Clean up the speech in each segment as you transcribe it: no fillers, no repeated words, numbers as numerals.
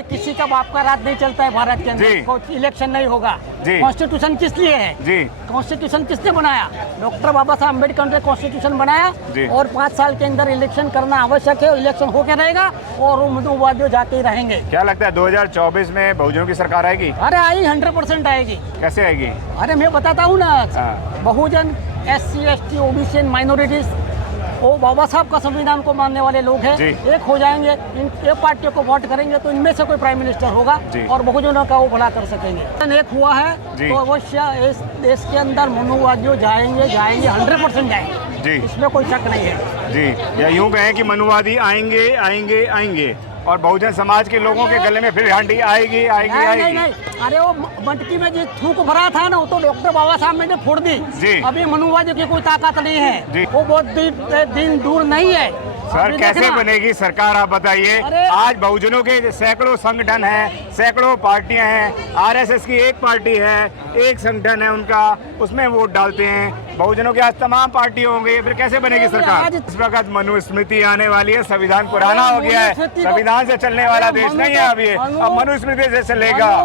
कोई किसी का बाप का राज नहीं चलता है भारत के अंदर। कोई इलेक्शन नहीं होगा। कॉन्स्टिट्यूशन किस लिए है जी? कॉन्स्टिट्यूशन किसने बनाया? डॉक्टर बाबा साहब अम्बेडकर ने कॉन्स्टिट्यूशन बनाया और 5 साल के अंदर इलेक्शन करना आवश्यक है। इलेक्शन होके रहेगा और मनुवादी जाके ही रहेंगे। क्या लगता है 2024 में बहुजनों की सरकार आएगी? अरे आई 100% आएगी। कैसे आएगी? अरे मैं बताता हूँ ना, बहुजन SC ST OBC and minorities वो बाबा साहब का संविधान को मानने वाले लोग हैं, एक हो जाएंगे, इन एक पार्टियों को वोट करेंगे तो इनमें से कोई प्राइम मिनिस्टर होगा और बहुजनों का वो भला कर सकेंगे। एक हुआ है तो अवश्य इस देश के अंदर मनुवादी जाएंगे 100% जाएंगे जी, इसमें कोई शक नहीं है जी। या यूँ कहें कि मनुवादी आएंगे आएंगे आएंगे और बहुजन समाज के लोगों के गले में फिर हांडी आएगी आएगी नहीं, आएगी। नहीं। अरे वो मटकी में जो थूक भरा था ना वो तो डॉक्टर बाबा साहब ने फोड़ दी। अभी मनुवादी की कोई ताकत नहीं है, वो बहुत दिन दूर नहीं है। सर कैसे बनेगी सरकार आप बताइए? आज बहुजनों के सैकड़ों संगठन हैं, सैकड़ों पार्टियां हैं, RSS की एक पार्टी है, एक संगठन है उनका, उसमें वोट डालते हैं। बहुजनों के आज तमाम पार्टी होंगे, फिर कैसे बनेगी सरकार? इस वक्त मनुस्मृति आने वाली है, संविधान पुराना हो गया है, संविधान से चलने वाला देश नहीं है अब ये, अब मनुस्मृति से चलेगा।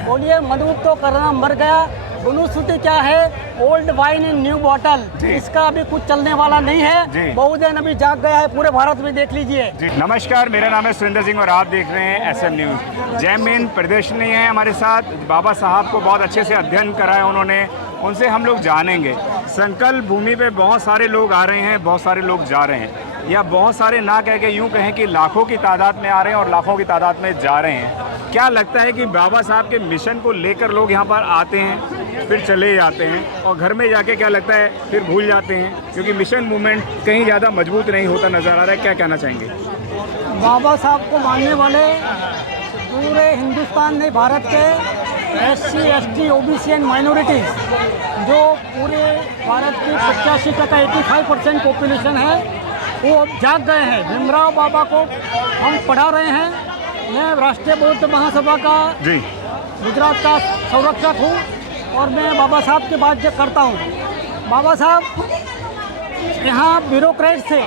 बोलिए मनु तो करना मर गया, मनुस्मृति क्या है? Old wine in new bottle, इसका अभी कुछ चलने वाला नहीं है। बहुजन अभी जाग गया है, पूरे भारत में देख लीजिए। नमस्कार, मेरा नाम है सुरेंद्र सिंह और आप देख रहे हैं SM न्यूज़। जयमीन प्रदर्शनी है हमारे साथ, बाबा साहब को बहुत अच्छे से अध्ययन करा है उन्होंने, उनसे हम लोग जानेंगे। संकल्प भूमि पे बहुत सारे लोग आ रहे हैं, बहुत सारे लोग जा रहे हैं, या बहुत सारे ना कह के यूँ कहें कि लाखों की तादाद में आ रहे हैं और लाखों की तादाद में जा रहे हैं। क्या लगता है कि बाबा साहब के मिशन को लेकर लोग यहाँ पर आते हैं फिर चले जाते हैं और घर में जाके क्या लगता है फिर भूल जाते हैं, क्योंकि मिशन मूवमेंट कहीं ज़्यादा मजबूत नहीं होता नज़र आ रहा है। क्या कहना चाहेंगे? बाबा साहब को मानने वाले पूरे हिंदुस्तान में भारत के SC ST OBC and minorities जो पूरे भारत की 85% 85% पॉपुलेशन है, वो अब जाग गए हैं। भीमराव बाबा को हम पढ़ा रहे हैं। मैं राष्ट्रीय बौद्ध महासभा का गुजरात का संरक्षक हूँ और मैं बाबा साहब की बात करता हूँ। बाबा साहब यहाँ ब्यूरोक्रेट थे,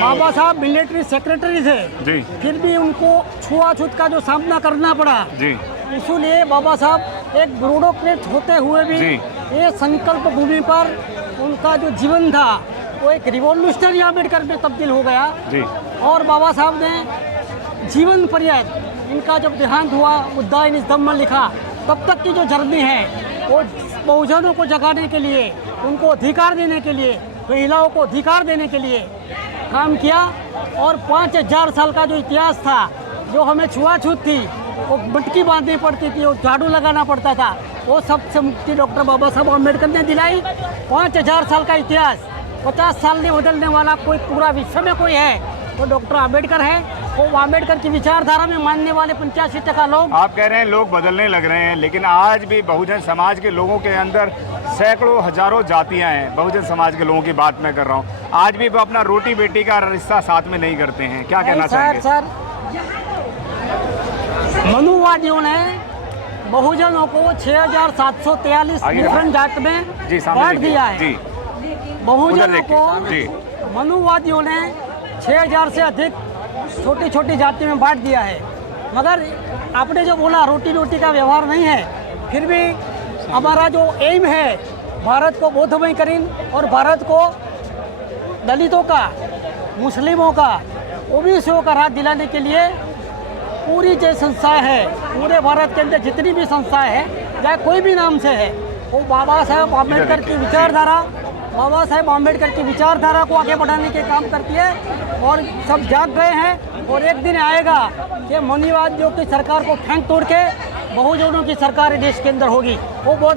बाबा साहब मिलिट्री सेक्रेटरी थे, फिर भी उनको छुआछूत का जो सामना करना पड़ा, इसलिए बाबा साहब एक ब्यूरोक्रेट होते हुए भी ये संकल्प भूमि पर उनका जो जीवन था वो एक रिवॉल्यूशनरी अम्बेडकर में तब्दील हो गया। और बाबा साहब ने जीवन पर्यंत इनका जब देहांत हुआ, बुद्धा इन स्तंभ में लिखा, तब तक की जो जर्नी है वो बहुजनों को जगाने के लिए, उनको अधिकार देने के लिए, महिलाओं को अधिकार देने के लिए काम किया। और 5000 साल का जो इतिहास था, जो हमें छुआछूत थी, वो मटकी बांधनी पड़ती थी, वो झाड़ू लगाना पड़ता था, वो सबसे मुक्ति डॉक्टर बाबा साहब अम्बेडकर ने दिलाई। 5000 साल का इतिहास 50 साल में बदलने वाला कोई पूरा विश्व में कोई है तो डॉक्टर अम्बेडकर है। वो अम्बेडकर की विचारधारा में मानने वाले 85% लोग। आप कह रहे हैं लोग बदलने लग रहे हैं, लेकिन आज भी बहुजन समाज के लोगों के अंदर सैकड़ों हजारों जातियां हैं। बहुजन समाज के लोगों की बात मैं कर रहा हूं, आज भी वो अपना रोटी बेटी का रिश्ता साथ में नहीं करते हैं। क्या कहना चाहेंगे? सर, मनुवादियों ने बहुजनों को 6743 डिफरेंट जात में बांट दिया है। बहुजनों को मनुवादियों ने 6000 से अधिक छोटी छोटी जाति में बांट दिया है। मगर आपने जो बोला रोटी रोटी का व्यवहार नहीं है, फिर भी हमारा जो एम है भारत को बौद्धमय करें और भारत को दलितों का, मुस्लिमों का, ओबीसीओं का राज दिलाने के लिए पूरी जो संस्थाएं हैं, पूरे भारत के अंदर जितनी भी संस्थाएं हैं, चाहे कोई भी नाम से है, वो बाबा साहब आम्बेडकर की विचारधारा, बाबा साहब आम्बेडकर की विचारधारा को आगे बढ़ाने के काम करती है। और सब जाग गए हैं और एक दिन आएगा कि मनुवादियों की सरकार को फेंक तोड़ के बहुजनों की सरकार देश के अंदर होगी। वो बहुत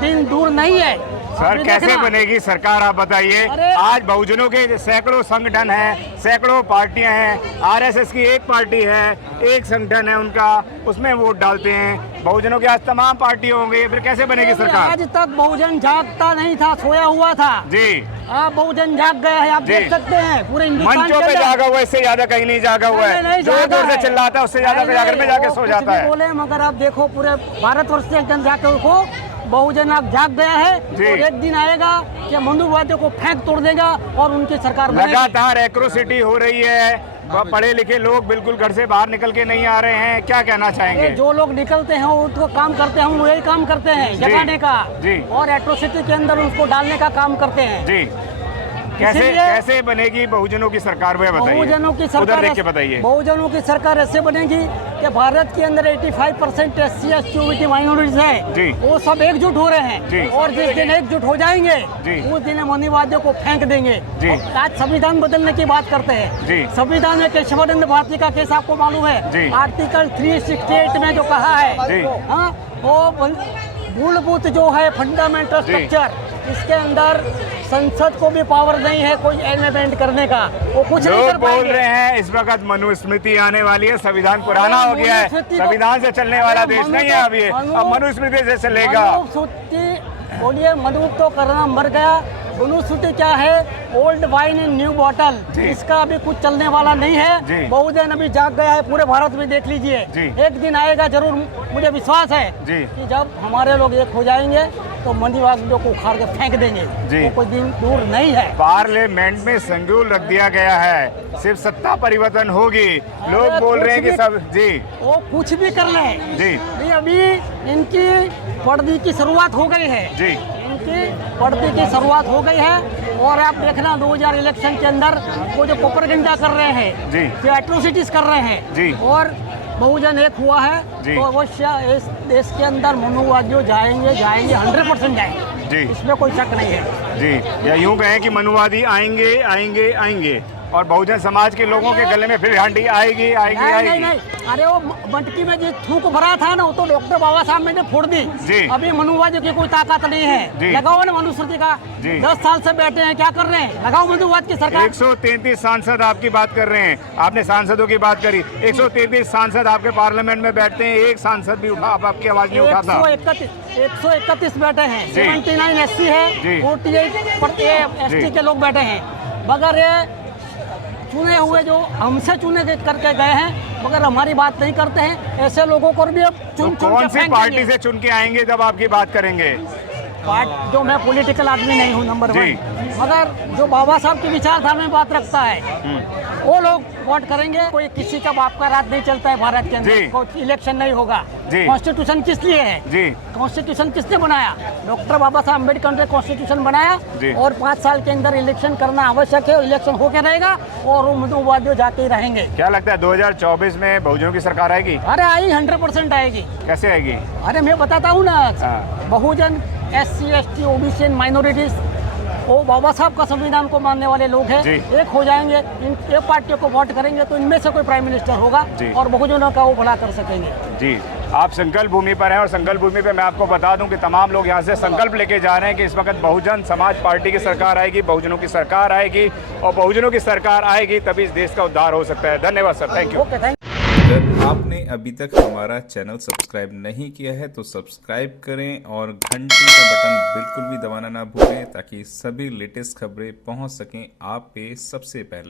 दिन दूर नहीं है। सर कैसे बनेगी सरकार आप बताइए? आज बहुजनों के सैकड़ों संगठन हैं, सैकड़ों पार्टियां हैं, RSS की एक पार्टी है, एक संगठन है उनका, उसमें वोट डालते हैं। बहुजनों के आज तमाम पार्टी होंगे, फिर कैसे बनेगी सरकार? आज तक बहुजन जागता नहीं था, सोया हुआ था जी। बहुजन जाग गया है, आप देख सकते हैं पूरे हिंदुस्तान मंचों पे जागा हुआ, इससे ज्यादा कहीं नहीं जागा हुआ है। जोर जोर से चिल्लाता है, उससे ज्यादा जाकर में जाके सो जाता है। बोले मगर आप देखो पूरे भारतवर्ष से एकदम जाके देखो, बहुजन अब जाग गया है और एक दिन आएगा कि मनुवादियों को फेंक तोड़ देगा और उनकी सरकार लगातार एट्रोसिटी हो रही है, पढ़े लिखे लोग बिल्कुल घर से बाहर निकल के नहीं आ रहे हैं, क्या कहना चाहेंगे? जो लोग निकलते हैं वो तो काम करते हैं, वही काम करते हैं जगाने का जी। और एट्रोसिटी के अंदर उसको डालने का काम करते हैं जी। कैसे बनेगी बहुजनों की सरकार, वह बताइए। बहुजनों की उधर सरकार देख के बताइए। बहुजनों की सरकार ऐसे बनेगी कि भारत के अंदर 85% SC ST OBC माइनॉरिटीज जी। है, वो सब एकजुट हो रहे जी। हैं और जिस दिन एकजुट हो जाएंगे जी। उस दिन मनोवादियों को फेंक देंगे। जी। और आज संविधान बदलने की बात करते हैं। जी। संविधान में केशवानंद भारती का केस आपको मालूम है? जी। आर्टिकल 368 में जो कहा है, जी। हाँ, वो मूलभूत जो है फंडामेंटल जी। स्ट्रक्चर, इसके अंदर संसद को भी पावर नहीं है कोई अमेंडमेंट करने का, वो कुछ नहीं लोग कर बोल पाएंगे। रहे हैं इस वक्त मनुस्मृति आने वाली है, संविधान पुराना हो गया है, मनुस्मृति को- संविधान से चलने वाला अरे देश नहीं है अब ये, अब मनुस्मृति से चलेगा। मनुस्मृति बोलिए, मनु तो करना मर गया। मनुस्मृति क्या है? Old wine in new bottle, जी। इसका अभी कुछ चलने वाला नहीं जी। है। बहुजन अभी जाग गया है, पूरे भारत में देख लीजिए। जी। एक दिन आएगा जरूर, मुझे विश्वास है जी। कि जब हमारे लोग एक हो जाएंगे तो मनीवादियों को उखाड़ के फेंक देंगे। जी। वो कोई दिन दूर नहीं है। पार्लियामेंट में संगुल रख दिया गया है, सिर्फ सत्ता परिवर्तन होगी। लोग बोल रहे हैं कि सब जी वो कुछ भी कर लें जी नहीं, अभी इनकी पर्दी की शुरुआत हो गई है। जी इनकी पर्दी की शुरुआत हो गई है और आप देखना 2000 इलेक्शन के अंदर वो जो प्रोपेगेंडा कर रहे हैं, जी। जो एट्रोसिटीज कर रहे हैं, जी। और बहुजन एक हुआ है जी। तो अवश्य इस देश के अंदर मनुवादियों जाएंगे 100% जाएंगे। जी। इसमें कोई शक नहीं है। जी, या यूं कहें कि मनुवादी आएंगे आएंगे आएंगे और बहुजन समाज के लोगों के गले में फिर हंडी आएगी आएगी नहीं आएगी। नहीं, अरे वो मटकी में जो थूक भरा था ना, वो तो डॉक्टर बाबा साहब ने फोड़ दी। जी। अभी मनुवादियों की कोई ताकत नहीं है। जी। लगाओ ना मनुस्मृति का। जी। 10 साल से बैठे हैं, क्या कर रहे हैं? लगाओ मनुवाद की सरकार। 133 सांसद आपकी बात कर रहे हैं, आपने सांसदों की बात करी। 133 सांसद आपके पार्लियामेंट में बैठते हैं, एक सांसद भी उठा आपकी आवाज नहीं उठाता। 131 बैठे हैं, जी। 79 SC है, जी। 48 ST के लोग बैठे हैं। मगर ये चुने हुए जो हमसे चुने करके गए हैं, मगर हमारी बात नहीं करते हैं। ऐसे लोगों को भी अब तो चुन कौन सी पार्टी से चुन के आएंगे जब आपकी बात करेंगे? जो मैं पॉलिटिकल आदमी नहीं हूँ, नंबर जी। 1, मगर जो बाबा साहब की विचारधारा में बात रखता है, वो लोग वोट करेंगे। कोई किसी का बाप का राज नहीं चलता है भारत के जी। अंदर, कोई इलेक्शन नहीं होगा। जी। कॉन्स्टिट्यूशन किस लिए है? जी कॉन्स्टिट्यूशन किसने बनाया? डॉक्टर बाबा साहब अम्बेडकर ने कॉन्स्टिट्यूशन बनाया जी। और 5 साल के अंदर इलेक्शन करना आवश्यक है। इलेक्शन होके रहेगा और वो मनुवादियों जाके ही रहेंगे। क्या लगता है 2024 में बहुजनों की सरकार आएगी? अरे आई 100% आएगी। कैसे आएगी? अरे मैं बताता हूँ ना, हाँ। बहुजन SC ST OBC and minorities, वो बाबा साहब का संविधान को मानने वाले लोग हैं, जी। एक हो जाएंगे। इन एक पार्टियों को वोट करेंगे तो इनमें से कोई प्राइम मिनिस्टर होगा जी। और बहुजनों का वो भला कर सकेंगे। जी, आप संकल्प भूमि पर हैं और संकल्प भूमि पे मैं आपको बता दूं कि तमाम लोग यहाँ से संकल्प लेके जा रहे हैं कि इस वक्त बहुजन समाज पार्टी की सरकार आएगी, बहुजनों की सरकार आएगी और बहुजनों की सरकार आएगी तभी इस देश का उद्धार हो सकता है। धन्यवाद sir, thank you. Okay, thank अगर आपने अभी तक हमारा चैनल सब्सक्राइब नहीं किया है तो सब्सक्राइब करें और घंटी का बटन बिल्कुल भी दबाना ना भूलें ताकि सभी लेटेस्ट खबरें पहुंच सकें आप पे सबसे पहले।